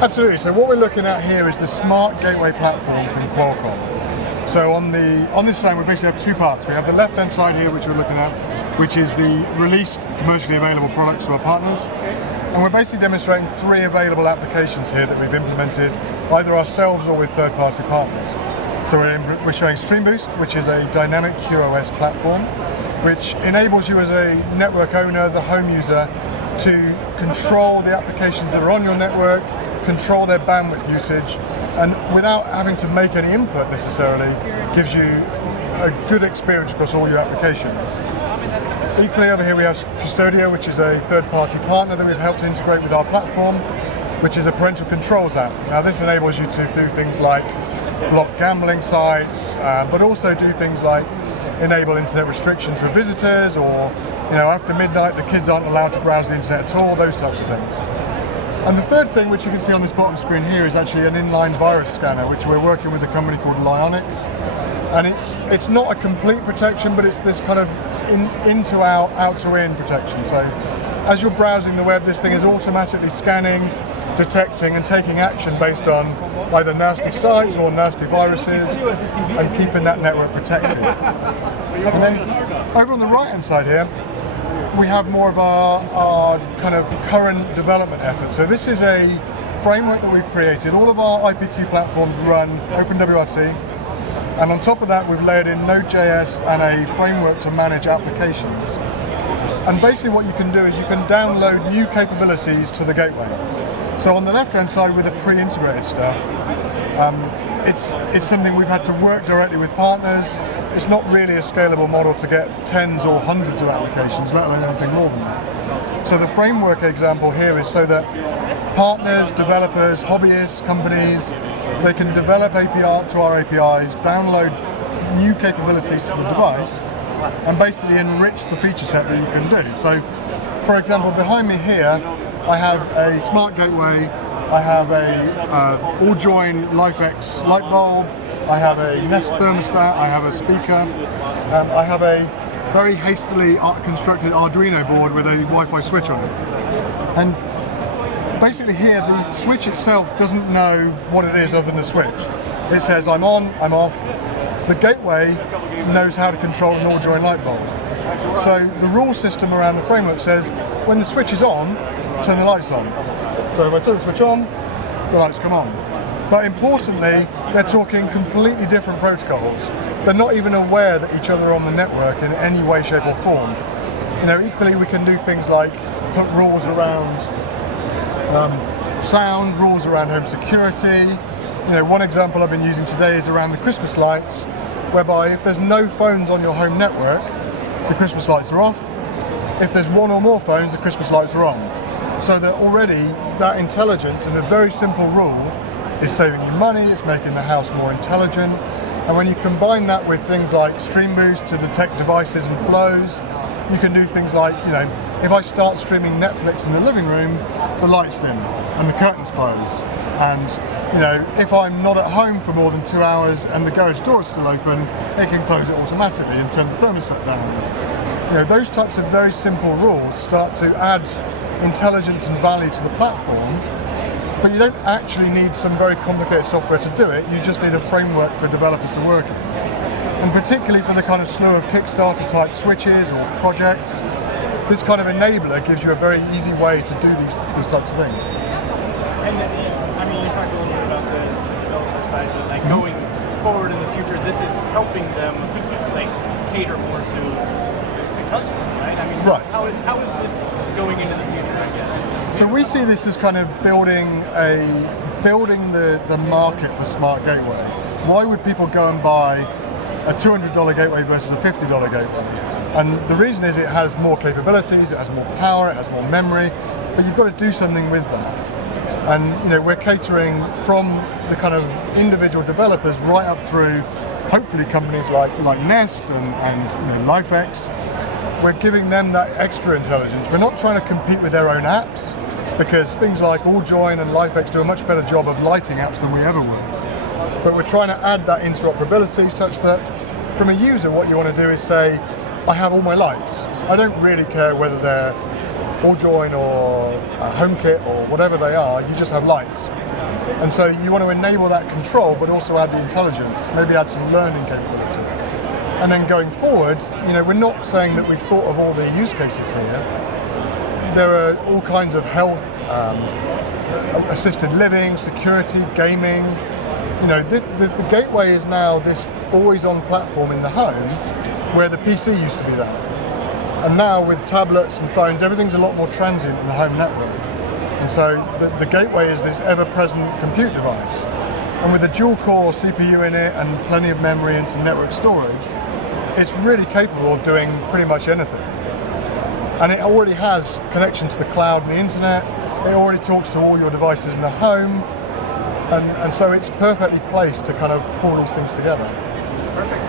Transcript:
Absolutely. So what we're looking at here is the Smart Gateway platform from Qualcomm. So on this side we basically have two parts. We have the left-hand side here, which we're looking at, which is the released commercially available products to our partners. And we're basically demonstrating three available applications here that we've implemented either ourselves or with third-party partners. So we're showing Stream Boost, which is a dynamic QoS platform, which enables you as a network owner, the home user, to control the applications that are on your network, control their bandwidth usage, and without having to make any input necessarily, gives you a good experience across all your applications. Equally over here we have Custodio, which is a third-party partner that we've helped integrate with our platform, which is a parental controls app. Now this enables you to do things like block gambling sites, but also do things like enable internet restrictions for visitors, or after midnight the kids aren't allowed to browse the internet at all, those types of things. And the third thing, which you can see on this bottom screen here, is actually an inline virus scanner, which we're working with a company called Lionic. And it's not a complete protection, but it's this kind of in to out to in protection. So as you're browsing the web, this thing is automatically scanning, detecting and taking action based on either nasty sites or nasty viruses, and keeping that network protected. And then over on the right hand side here, we have more of our kind of current development efforts. So this is a framework that we've created. All of our IPQ platforms run OpenWRT, and on top of that we've layered in Node.js and a framework to manage applications. And basically what you can do is you can download new capabilities to the gateway. So on the left hand side with the pre-integrated stuff, it's something we've had to work directly with partners. It's not really a scalable model to get tens or hundreds of applications, let alone anything more than that. So the framework example here is so that partners, developers, hobbyists, companies, they can develop API to our APIs, download new capabilities to the device, and basically enrich the feature set that you can do. So, for example, behind me here, I have a smart gateway, I have a all-join LifeX light bulb, I have a Nest thermostat, I have a speaker, I have a very hastily constructed Arduino board with a Wi-Fi switch on it. And basically here, the switch itself doesn't know what it is other than a switch. It says I'm on, I'm off. The gateway knows how to control an all-join light bulb. So the rule system around the framework says when the switch is on, turn the lights on. So if I turn the switch on, the lights come on. But importantly, they're talking completely different protocols. They're not even aware that each other are on the network in any way, shape or form. Equally we can do things like put rules around sound, rules around home security. One example I've been using today is around the Christmas lights, whereby if there's no phones on your home network, the Christmas lights are off. If there's one or more phones, the Christmas lights are on. So that already that intelligence and a very simple rule is saving you money, it's making the house more intelligent. And when you combine that with things like Stream Boost to detect devices and flows, you can do things like, if I start streaming Netflix in the living room, the lights dim and the curtains close. And if I'm not at home for more than 2 hours and the garage door is still open, it can close it automatically and turn the thermostat down. Those types of very simple rules start to add intelligence and value to the platform, but you don't actually need some very complicated software to do it, you just need a framework for developers to work in. And particularly for the kind of slew of Kickstarter type switches or projects, this kind of enabler gives you a very easy way to do these types of things. And you talked a little bit about the developer side, but going forward in the future, this is helping them cater more to the customer, right? Right. How is this going into the future, I guess? So we see this as kind of building the market for Smart Gateway. Why would people go and buy a $200 gateway versus a $50 gateway? And the reason is it has more capabilities, it has more power, it has more memory, but you've got to do something with that. And we're catering from the kind of individual developers right up through hopefully companies like Nest and LifeX. We're giving them that extra intelligence. We're not trying to compete with their own apps, because things like AllJoin and LifeX do a much better job of lighting apps than we ever would. But we're trying to add that interoperability such that from a user what you want to do is say, I have all my lights. I don't really care whether they're AllJoyn or HomeKit or whatever they are, you just have lights. And so you want to enable that control, but also add the intelligence, maybe add some learning capability. And then going forward, we're not saying that we've thought of all the use cases here. There are all kinds of health, assisted living, security, gaming. The gateway is now this always-on platform in the home, where the PC used to be that. And now with tablets and phones, everything's a lot more transient in the home network. And so the gateway is this ever-present compute device. And with a dual-core CPU in it and plenty of memory and some network storage, it's really capable of doing pretty much anything. And it already has connection to the cloud and the internet. It already talks to all your devices in the home. And so it's perfectly placed to kind of pull these things together. Perfect.